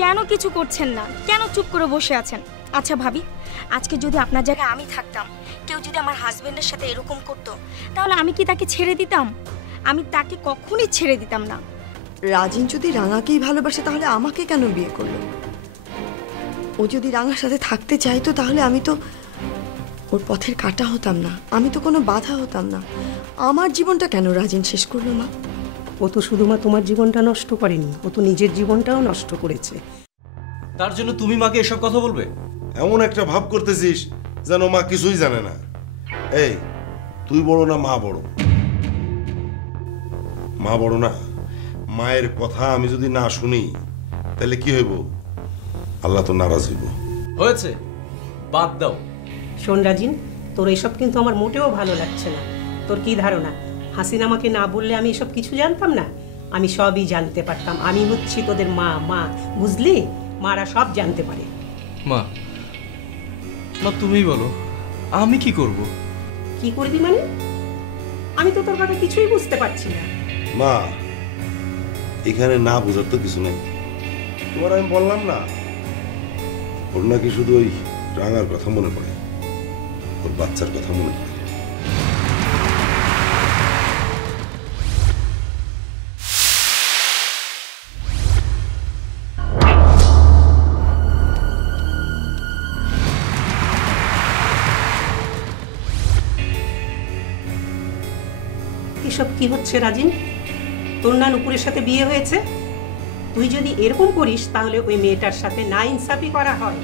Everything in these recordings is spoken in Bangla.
কেন কিছু করছেন না? কেন চুপ করে বসে আছেন? আচ্ছা ভাবি, আজকে যদি আপনার জায়গায় আমি থাকতাম, কেউ যদি আমার হাজবেন্ডের সাথে এরকম করতো, তাহলে আমি কি তাকে ছেড়ে দিতাম? আমি তাকে কখনোই ছেড়ে দিতাম না। রাজিন যদি রাঙাকেই ভালোবাসে তাহলে আমাকে কেন বিয়ে করলো? ও যদি রাঙার সাথে থাকতে চাইতো তাহলে আমি তো ওর পথের কাঁটা হতাম না, আমি তো কোনো বাধা হতাম না। আমার জীবনটা কেন রাজিন শেষ করলো মা? ও তো শুধু মা তোমার জীবনটা নষ্ট করেনি, ও তো নিজের জীবনটাও নষ্ট করেছে। তার জন্য তুমি মাকে এসব কথা বলবে? এমন একটা ভাব করতেছিস যেন মা কিছুই জানে না। এই, তুই বড় না মা বড়? মা বড় না? মায়ের কথা আমি যদি না শুনি তাহলে কি হইব? আল্লাহ তো নারাজ হইব। হয়েছে, বাদ দাও। শোন রাজিন, তোর এসব কিন্তু আমার মোটেও ভালো লাগছে না। তোর কি ধারণা হাসিনা আমাকে না বললে আমি এসব কিছু জানতাম না? আমি সবই জানতে পারতাম। আমি হচ্ছি তোদের মা, মা বুঝলি? মারা সব জানতে পারে। মা, মা তুমিই বলো, আমি কি করব? কি করবি মানে? আমি তো তোর কথা কিছুই বুঝতে পারছি না। মা, এখানে না বোঝার তো কিছু নেই। তোমার আমি বললাম না, ওর নাকি শুধু ওই রাঙার কথা মনে পড়ে, ওর বাচ্চার কথা মনে পড়ে। এসব কি হচ্ছে রাজিন? তোর না নুপুরের সাথে বিয়ে হয়েছে? তুই যদি এরকম করিস তাহলে ওই মেয়েটার সাথে নাইনসাফি করা হয়।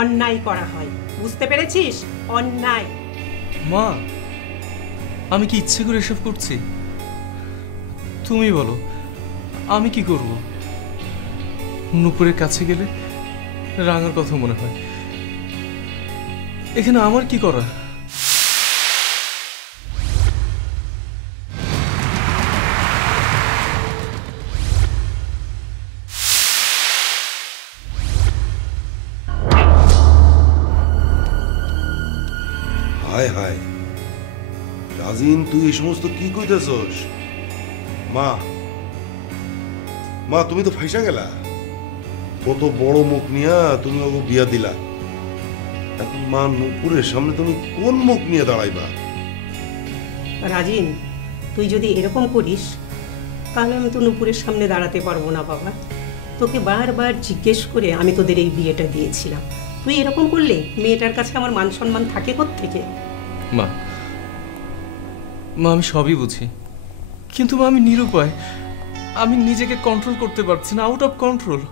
অন্যায় করা হয়, বুঝতে পেরেছিস? অন্যায়। মা, আমি কি ইচ্ছে করে এসব করছি? তুমি বলো, আমি কি করব? নুপুরের কাছে গেলে রাঙার কথা মনে হয়। এখানে আমার কি করা? হায় হায় রাজিন, তুই এই সমস্ত কি কইতেছস? মা, মা তুমি তো ফাইসা গেলা। কত বড় মুখ নিয়া তুমি ওকে বিয়া দিলা, এখন মা নুপুরের সামনে তুমি কোন মুখ নিয়ে দাঁড়াইবা? রাজিন, তুই যদি এরকম করিস তাহলে আমি তো নুপুরের সামনে দাঁড়াতে পারবো না বাবা। তোকে বারবার জিজ্ঞেস করে আমি তোদের এই বিয়েটা দিয়েছিলাম। তুই এরকম করলে মেয়েটার কাছে আমার মান সম্মান থাকে কোত্থেকে? মা, মা আমি সবই বুঝি, কিন্তু মা আমি নিরুপায়। আমি নিজেকে কন্ট্রোল করতে পারছি না, আউট অফ কন্ট্রোল।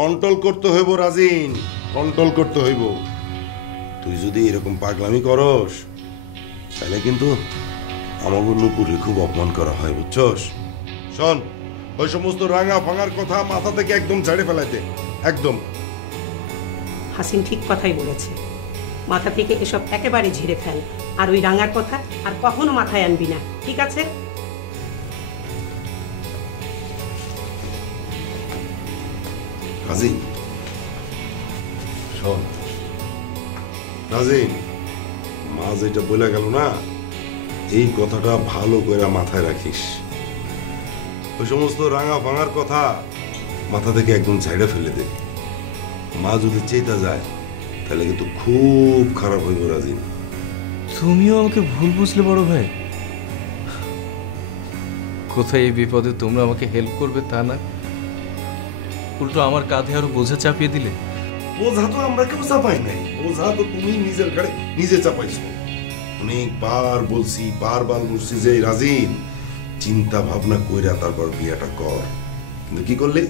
কন্ট্রোল করতে হইব রাজিন, কন্ট্রোল করতে হইব। তুই যদি এরকম পাগলামি করস তাহলে কিন্তু আমাকে নুপুরে খুব অপমান করা হয়, বুঝছস? শোন, ওই সমস্ত রাঙা ফাঙার কথা মাথা থেকে একদম ঝাড়ে ফেলাইতে, একদম। হাসিন ঠিক কথাই বলেছে, মাথা থেকে এসব একেবারে ঝেড়ে ফেল। আর ওই রাঙার কথা আর কখনো মাথায় আনবি না, ঠিক আছে? রাজিন শোন, রাজিন, মা যেটা বলে গেল না, এই কথাটা ভালো করে মাথায় রাখিস। ওই সমস্ত রাঙা ভাঙার কথা মাথা থেকে একদম ঝাইড়ে ফেলে দে। মা যদি চেতা যায় তাহলে কিন্তু খুব খারাপ হইব রাজিন। তুমিও আমাকে ভুল বুঝলে বড় ভাই। কোথায় এই বিপদে তোমরা আমাকে হেল্প করবে তা না, উল্টো আমার কাঁধে আরো বোঝা চাপিয়ে দিলে। বোঝা তো আমরা কেউ চাপাই নাই, বোঝা তো তুমি নিজের ঘাড়ে নিজে চাপাইছো। অনেকবার বলছি, বারবার বলছি যে রাজিন চিন্তা ভাবনা কইরা তারপর বিয়েটা কর, কিন্তু কি করলে?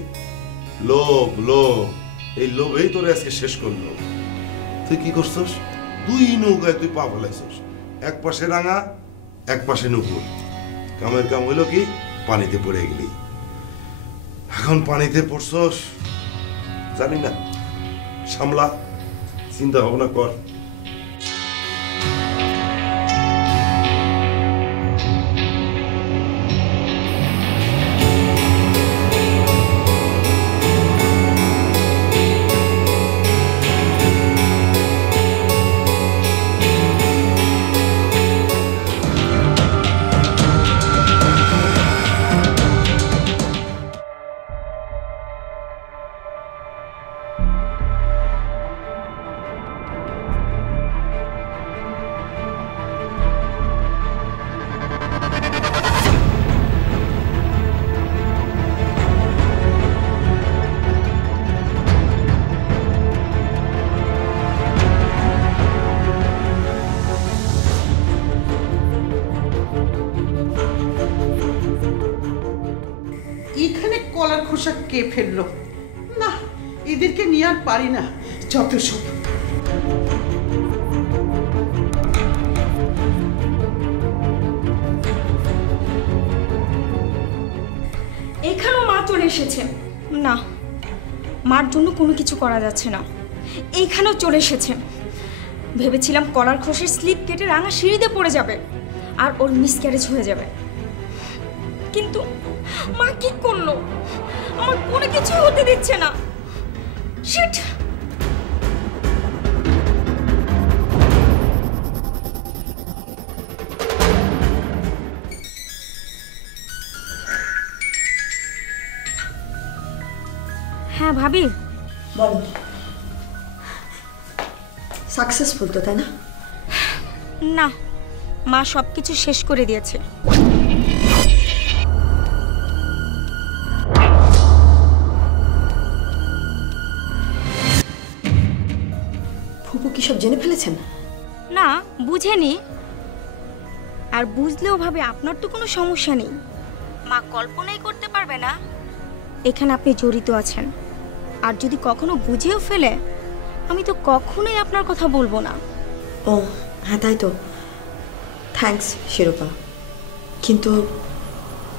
লোভ, লোভ, এই লোভেই তোরে আজকে শেষ করলো। তুই কি করছস? দুই নৌকায় তুই পা ফেলাইছস, এক পাশে রাঙা, এক পাশে নুপুর। কামের কাম হইলো কি? পানিতে পড়ে গেলি। এখন পানিতে পড়ছস, জানি না, সামলা, চিন্তা ভাবনা কর। এখানে কলার খোসা কে ফেললো? না, এদেরকে নিয়ে আর পারি না, যত সব। এখানেও মা চলে এসেছে। না, মার জন্য কোনো কিছু করা যাচ্ছে না। এইখানেও চলে এসেছে। ভেবেছিলাম কলার খোসের স্লিপ কেটে রাঙা সিঁড়িতে পড়ে যাবে আর ওর মিসক্যারেজ হয়ে যাবে, কিন্তু মা কি করলো? আমার কোনো কিছু হতে দিচ্ছে না। শিট! হ্যাঁ ভাবি, বলো। সাকসেসফুল তো, তাই না? না, মা সব কিছু শেষ করে দিয়েছে। ফুপু কি সব জেনে ফেলেছেন? না, বুঝেনি। আর বুঝলেও ভাবে আপনার তো কোনো সমস্যা নেই। মা কল্পনাই করতে পারবে না এখানে আপনি জড়িত আছেন। আর যদি কখনো বুঝেও ফেলে, আমি তো কখনোই আপনার কথা বলবো না। ও হ্যাঁ, তাই তো। থ্যাঙ্কস শিরোপা। কিন্তু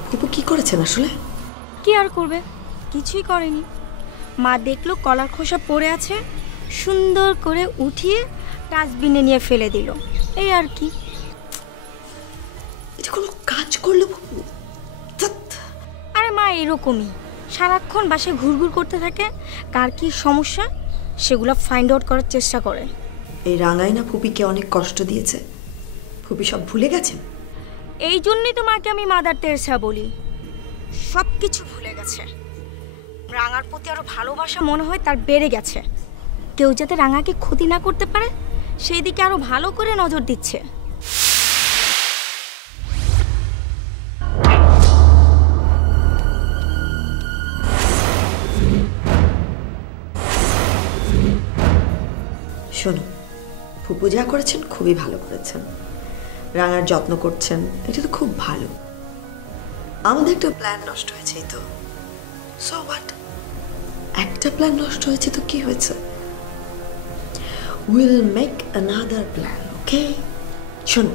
ফুপু কি করেছেন আসলে? কি আর করবে? কিছুই করেনি। মা দেখলো কলার খোসা পড়ে আছে, সুন্দর করে উঠিয়ে ডাস্টবিনে নিয়ে ফেলে দিল, এই আর কি। এটা কোনো কাজ করলো ফুপু? আরে মা এরকমই, সারাক্ষণ বাসায় ঘুরঘুর করতে থাকে। কার কি সমস্যা সেগুলো ফাইন্ড আউট করার চেষ্টা করে। এই রাঙাই না ফুপিকে অনেক কষ্ট দিয়েছে। ফুপি সব ভুলে গেছেন? এই জন্যই তো মাকে আমি মাদার তেরেসা বলি। সব কিছু ভুলে গেছে। রাঙার প্রতি আরো ভালোবাসা মনে হয় তার বেড়ে গেছে। কেউ যাতে রাঙাকে ক্ষতি না করতে পারে সেই দিকে আরো ভালো করে নজর দিচ্ছে। শোনো, ফুপু যা করেছেন খুবই ভালো করেছেন। রাঙার যত্ন করছেন, এটা তো খুব ভালো। আমাদের একটা প্ল্যান নষ্ট হয়েছে তো, সো হোয়াট? একটা প্ল্যান নষ্ট হয়েছে তো কি হয়েছে? উইল মেক অ্যানাদার প্ল্যান, ওকে? শোনো,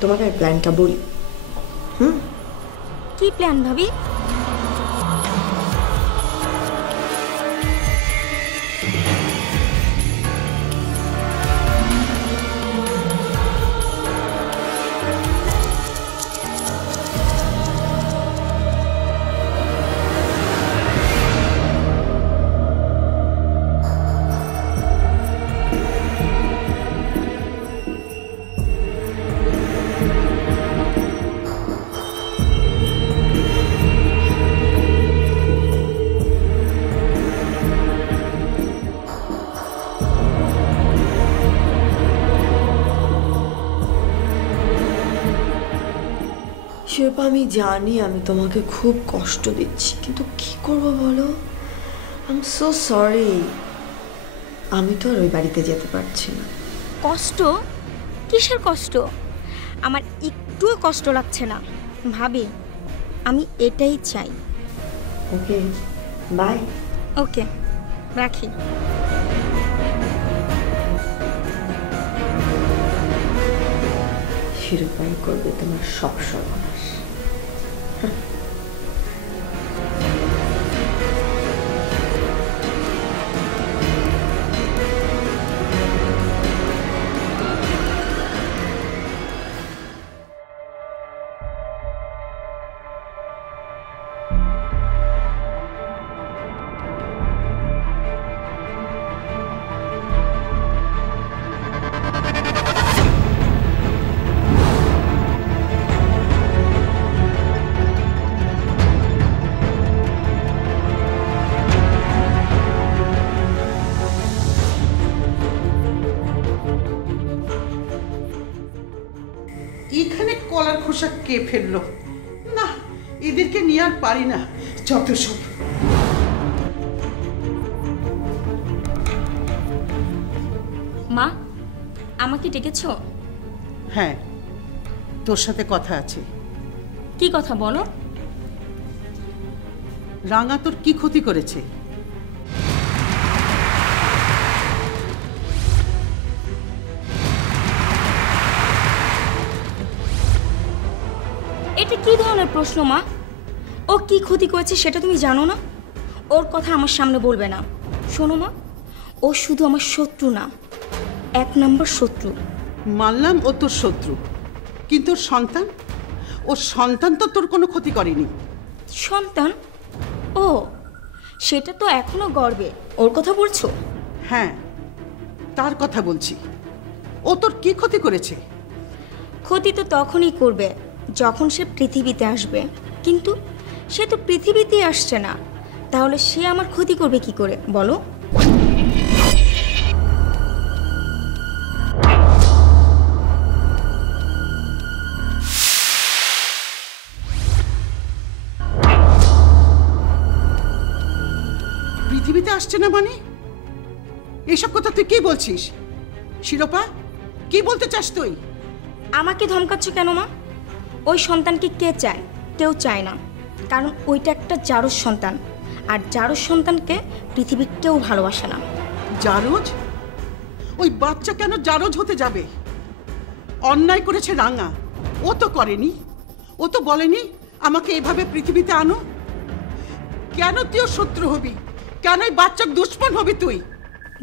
তোমাকে প্ল্যানটা বলি। কি প্ল্যান ভাবি? শিরোপা, আমি জানি আমি তোমাকে খুব কষ্ট দিচ্ছি, কিন্তু কি করব বলো? I am so sorry. আমি তো আর ওই বাড়িতে যেতে পারছি না। কষ্ট? কিসের কষ্ট? আমার একটুও কষ্ট লাগছে না ভাবি। আমি এটাই চাই। ওকে, বাই। ওকে, রাখি। শিরোপাই করবে তোমার সব সর্বনাশ। এখানে কলার খোসা কে ফেললো? না, এদেরকে নিয়ে আর পারি না, যত সব। মা, আমাকে ডেকেছো? হ্যাঁ, তোর সাথে কথা আছে। কি কথা বলো? রাঙা তোর কি ক্ষতি করেছে? এটা কি ধরনের প্রশ্ন মা? ও কি ক্ষতি করেছে সেটা তুমি জানো না? ওর কথা আমার সামনে বলবে না। শোনো মা, ও শুধু আমার শত্রু না, 1 নম্বর শত্রু। মানলাম ও তোর শত্রু, কিন্তু ওর সন্তান, ওর সন্তান তো তোর কোনো ক্ষতি করেনি। সন্তান? ও, সেটা তো এখনো গর্বে। ওর কথা বলছো? হ্যাঁ, তার কথা বলছি। ও তোর কি ক্ষতি করেছে? ক্ষতি তো তখনই করবে যখন সে পৃথিবীতে আসবে, কিন্তু সে তো পৃথিবীতে আসছে না। তাহলে সে আমার ক্ষতি করবে কি করে বলো? পৃথিবীতে আসছে না মানে? এসব কথা তুই কি বলছিস শিরোপা? কি বলতে চাস তুই? আমাকে ধমকাচ্ছ কেন মা? ওই সন্তানকে কে চায়? কেউ চায় না, কারণ ওইটা একটা জারজ সন্তান, আর জারজ সন্তানকে পৃথিবীর কেউ ভালোবাসে না। জারজ? ওই বাচ্চা কেন জারজ হতে যাবে? অন্যায় করেছে রাঙা, ও তো করেনি। ও তো বলেনি আমাকে এভাবে পৃথিবীতে আনো। কেন তুই ওর শত্রু হবি? কেন এই বাচ্চার দুশ্মন হবি তুই?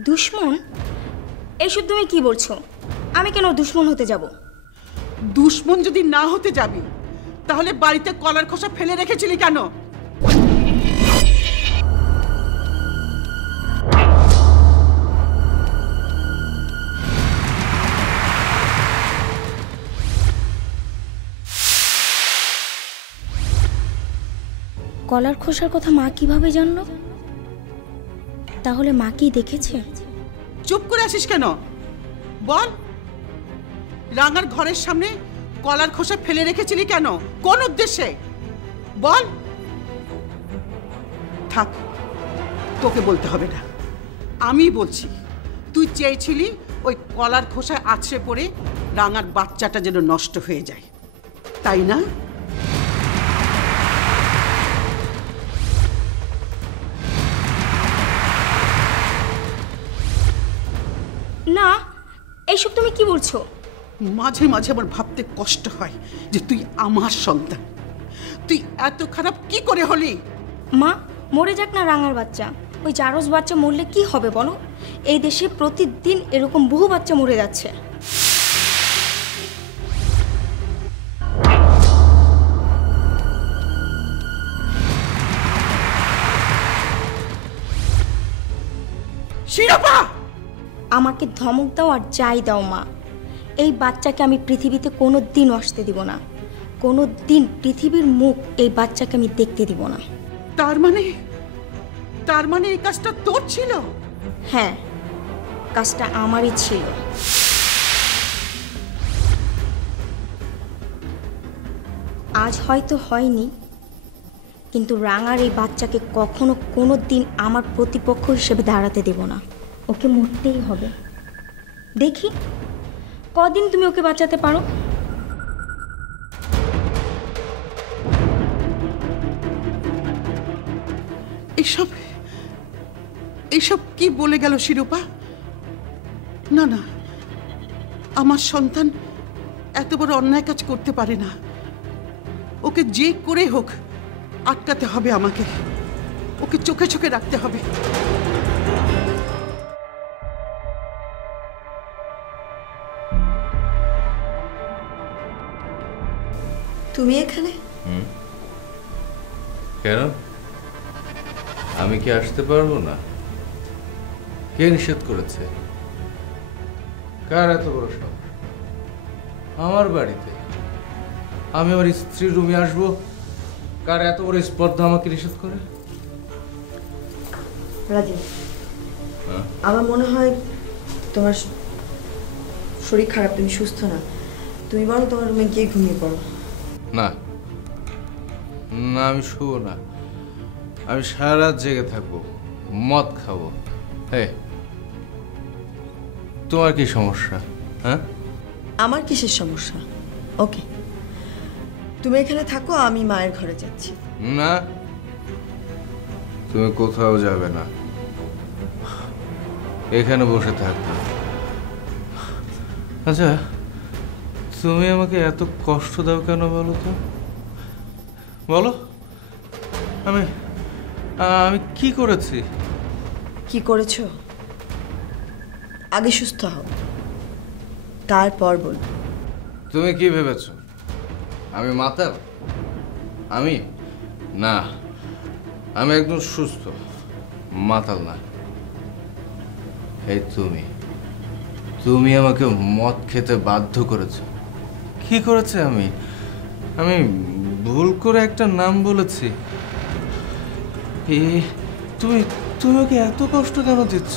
দুশ্মন? এইসব তুমি কি বলছো? আমি কেন দুশ্মন হতে যাব? দুশ্মন যদি না হতে যাবি, তাহলে বাড়িতে কলার খোসা ফেলে রেখেছিলি কেন? কলার খোসার কথা মা কিভাবে জানলো? তাহলে মা কি দেখেছে? চুপ করে আসিস কেন? বল, রাঙার ঘরের সামনে কলার খোসা ফেলে রেখেছিলি কেন? কোন উদ্দেশ্যে? বল। থাক, তোকে বলতে হবে না, আমি বলছি। তুই চেয়েছিলি ওই কলার খোসায় আছড়ে পড়ে রাঙার বাচ্চাটা যেন নষ্ট হয়ে যায়, তাই না? না, এইসব তুমি কি বলছো? মাঝে মাঝে আমার ভাবতে কষ্ট হয় যে তুই আমার সন্তান। তুই এত খারাপ কি করে হলি? মা, মরে যাক না রাঙার বাচ্চা, ওই জারজ বাচ্চা মরলে কি হবে বলো? এই দেশে প্রতিদিন এরকম বহু বাচ্চা মরে যাচ্ছে। শিরোপা! আমাকে ধমক দাও আর যাই দাও মা, এই বাচ্চাকে আমি পৃথিবীতে কোনো দিন আসতে দিব না। কোনো দিন পৃথিবীর মুখ এই বাচ্চাকে আমি দেখতে দিব না। তার মানে এই কাজটা তোর ছিল? হ্যাঁ, কাজটা আমারই ছিল। আজ হয়তো হয়নি, কিন্তু রাঙার এই বাচ্চাকে কখনো কোনো দিন আমার প্রতিপক্ষ হিসেবে দাঁড়াতে দেব না। ওকে মরতেই হবে। দেখি কদিন তুমি ওকে বাঁচাতে পারো। এইসব কি বলে গেল শিরোপা? না না, আমার সন্তান এত বড় অন্যায় কাজ করতে পারে না। ওকে যে করে হোক আটকাতে হবে আমাকে। ওকে চোখে চোখে রাখতে হবে। তুমি এখানে? কেন? আমি কি আসতে পারবো না? কে নিষেধ করেছে? কার এত বড় সাহস আমার বাড়িতে? আমি আমার স্ত্রীর রুমে আসবো? কার এত বড় স্পর্ধা আমাকে নিষেধ করে? রাজীব, আমার মনে হয় তোমার শরীর খারাপ, তুমি সুস্থ না। তুমি বরং তোমার রুমে গিয়ে ঘুমিয়ে পড়ো। না না, আমি শুবো না। আমি সারা রাত জেগে থাকবো, মদ খাবো। হ্যাঁ, তোমার কি সমস্যা? হ্যাঁ, আমার কিসের সমস্যা? ওকে, তুমি এখানে থাকো, আমি মায়ের ঘরে যাচ্ছি। না, তুমি কোথাও যাবে না, এখানে বসে থাকবে। আচ্ছা, তুমি আমাকে এত কষ্ট দাও কেন বলো তো? বলো, আমি আমি কি করেছি? কি করেছো? আগে সুস্থ হও, তারপর বল। তুমি কি ভেবেছো আমি মাতাল? আমি না, আমি একদম সুস্থ, মাতাল না। এই তুমি আমাকে মদ খেতে বাধ্য করেছো। কি করেছে আমি? আমি ভুল করে একটা নাম বলেছি। তুমি তুমি ওকে এত কষ্ট কেন দিচ্ছ?